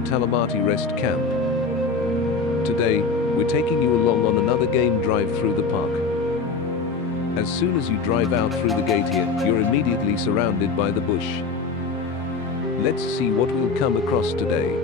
beautiful Talamati Rest Camp. Today, we're taking you along on another game drive through the park. As soon as you drive out through the gate here, you're immediately surrounded by the bush. Let's see what we'll come across today.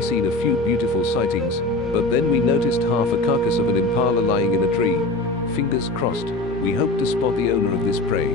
Seen a few beautiful sightings, but then we noticed half a carcass of an impala lying in a tree. Fingers crossed, we hope to spot the owner of this prey.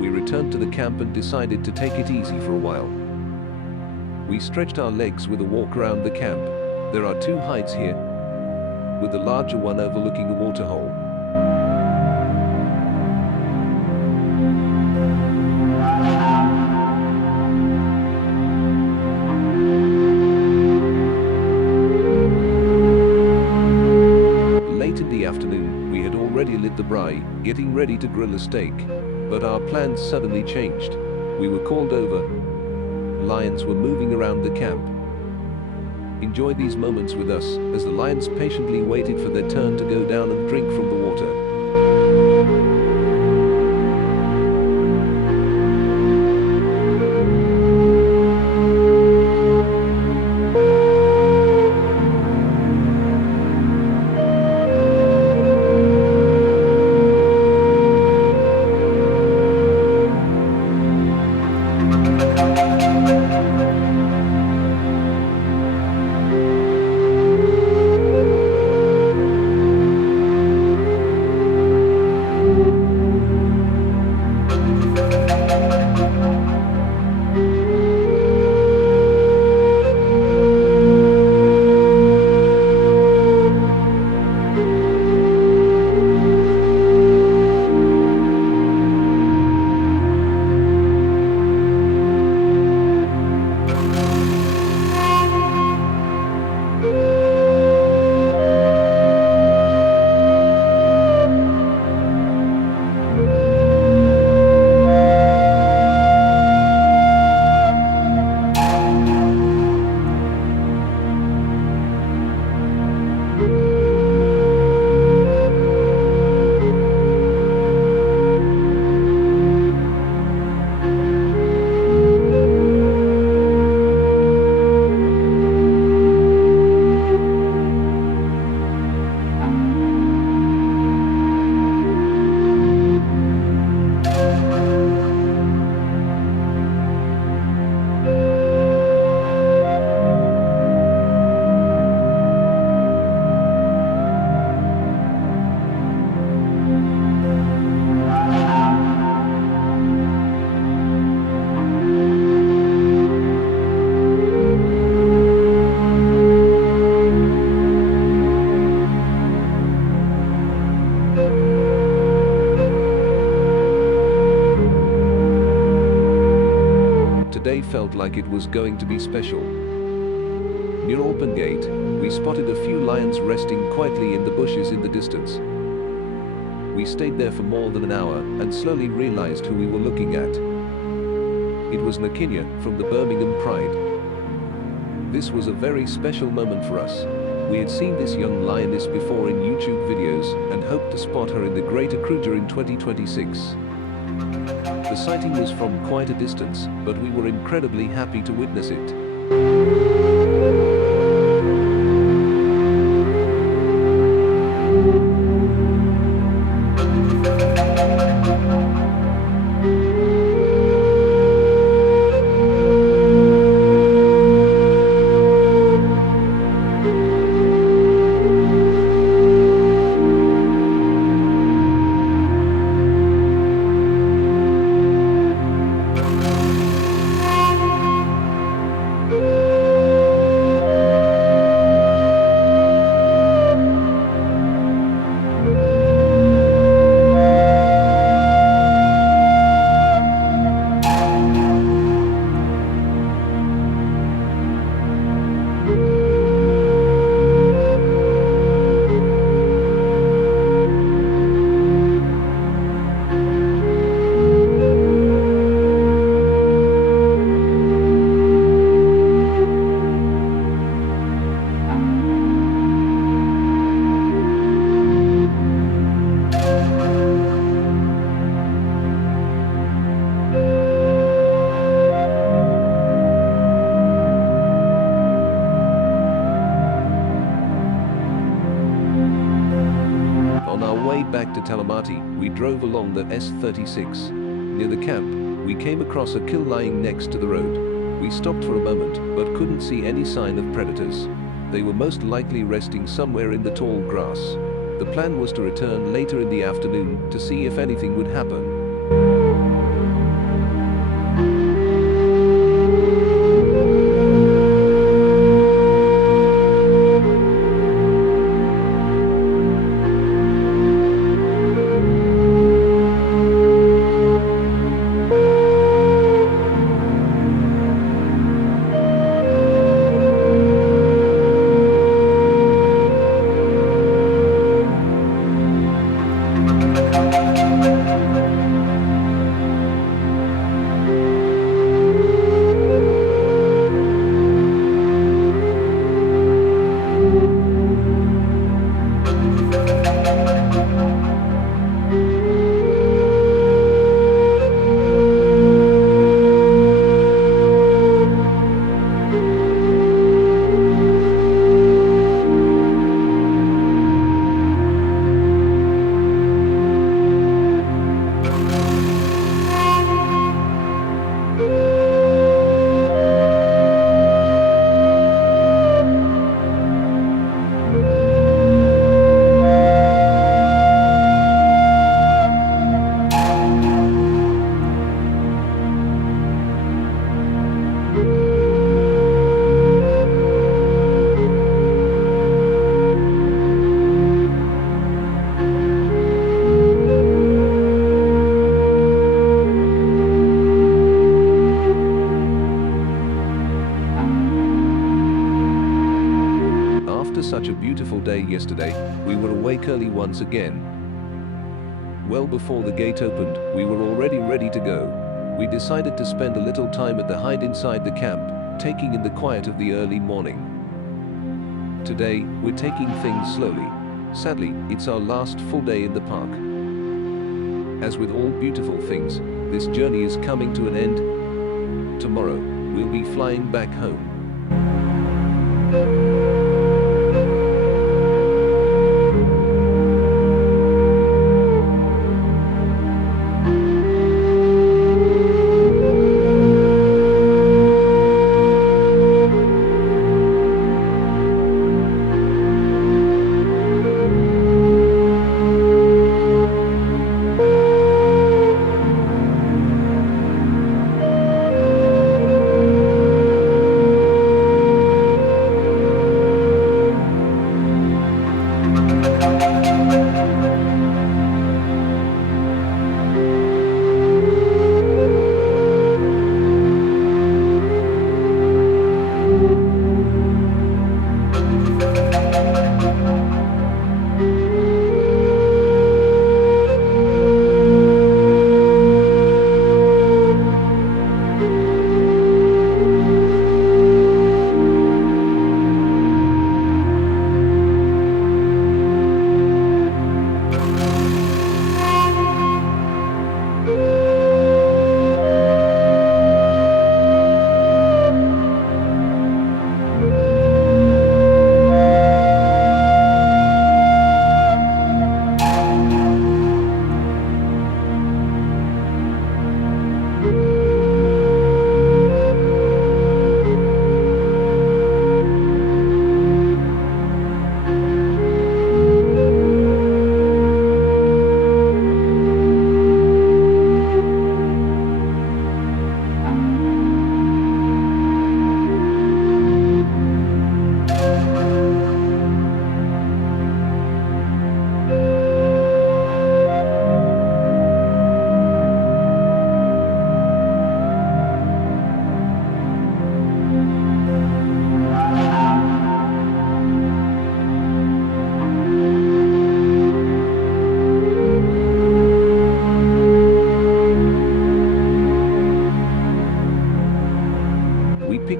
We returned to the camp and decided to take it easy for a while. We stretched our legs with a walk around the camp. There are two hides here, with the larger one overlooking a waterhole. Late in the afternoon, we had already lit the braai, getting ready to grill a steak. But our plans suddenly changed. We were called over. Lions were moving around the camp. Enjoy these moments with us, as the lions patiently waited for their turn to go down and drink from the water. day felt like it was going to be special. Near Open Gate, we spotted a few lions resting quietly in the bushes in the distance. We stayed there for more than an hour and slowly realized who we were looking at. It was Nakinya from the Birmingham Pride. This was a very special moment for us. We had seen this young lioness before in YouTube videos and hoped to spot her in the Greater Kruger in 2026. The sighting was from quite a distance, but we were incredibly happy to witness it. On our way back to Talamati, we drove along the S36. Near the camp, we came across a kill lying next to the road. We stopped for a moment, but couldn't see any sign of predators. They were most likely resting somewhere in the tall grass. The plan was to return later in the afternoon to see if anything would happen. Such a beautiful day yesterday, we were awake early once again. Well before the gate opened, we were already ready to go. We decided to spend a little time at the hide inside the camp, taking in the quiet of the early morning. Today, we're taking things slowly. Sadly, it's our last full day in the park. As with all beautiful things, this journey is coming to an end. Tomorrow, we'll be flying back home.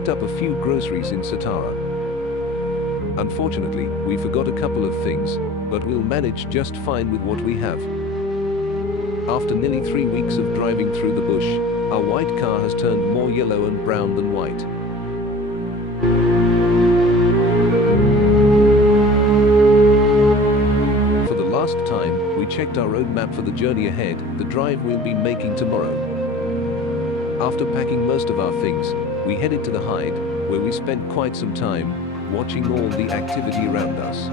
picked up a few groceries in Satara. Unfortunately, we forgot a couple of things, but we'll manage just fine with what we have. After nearly 3 weeks of driving through the bush, our white car has turned more yellow and brown than white. For the last time, we checked our road map for the journey ahead, the drive we'll be making tomorrow. After packing most of our things, we headed to the hide, where we spent quite some time, watching all the activity around us.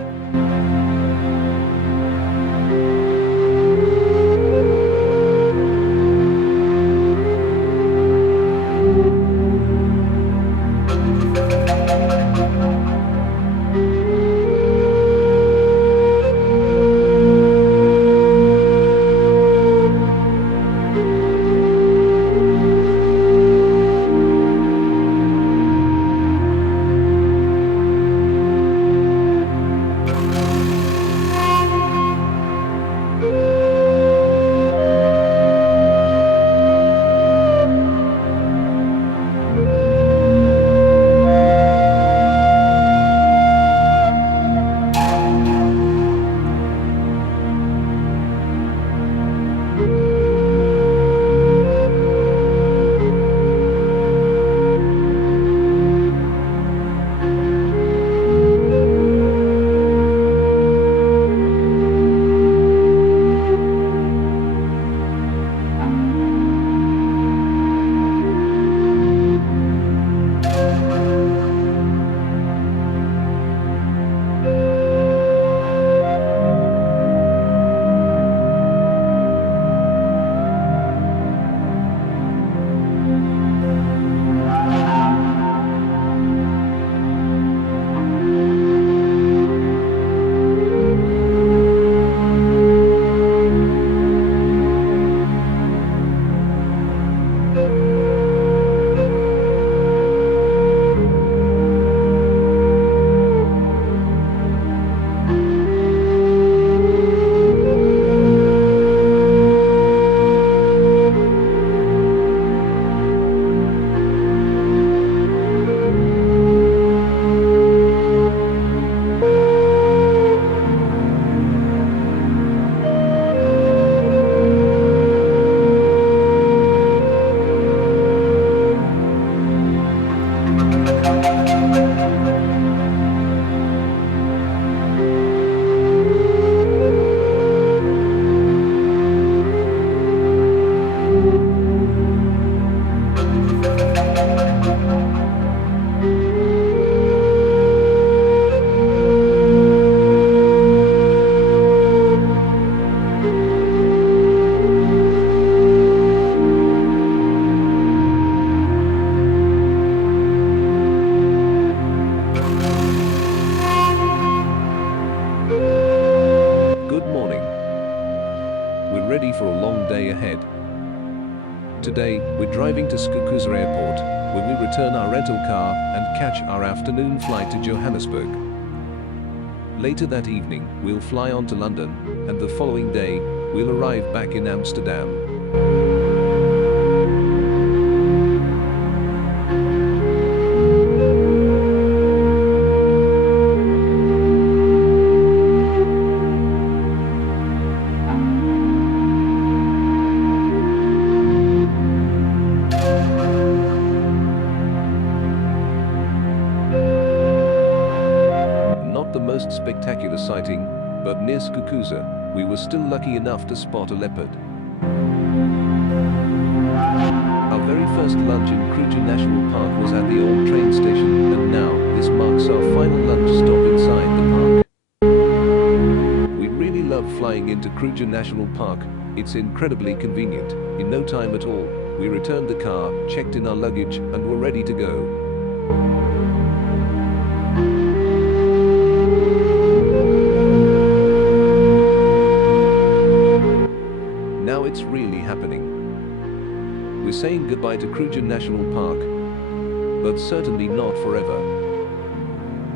Today, we're driving to Kruger Airport, where we return our rental car and catch our afternoon flight to Johannesburg. Later that evening, we'll fly on to London, and the following day, we'll arrive back in Amsterdam. Spectacular sighting, but near Kruger, we were still lucky enough to spot a leopard. Our very first lunch in Kruger National Park was at the old train station, and now, this marks our final lunch stop inside the park. We really love flying into Kruger National Park. It's incredibly convenient. In no time at all, we returned the car, checked in our luggage, and were ready to go. Now it's really happening. We're saying goodbye to Kruger National Park, but certainly not forever.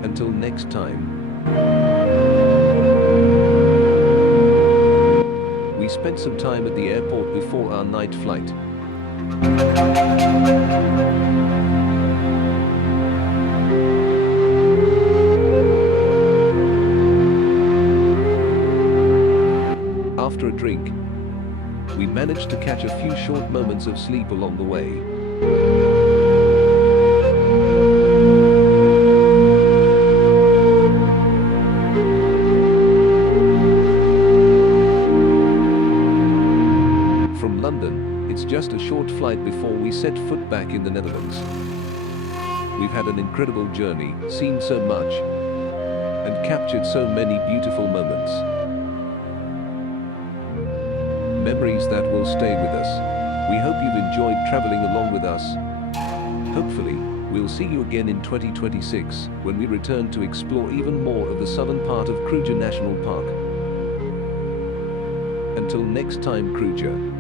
Until next time. We spent some time at the airport before our night flight. short moments of sleep along the way. From London, it's just a short flight before we set foot back in the Netherlands. We've had an incredible journey, seen so much, and captured so many beautiful moments. Memories that will stay with us. We hope you've enjoyed traveling along with us. Hopefully, we'll see you again in 2026 when we return to explore even more of the southern part of Kruger National Park. Until next time, Kruger.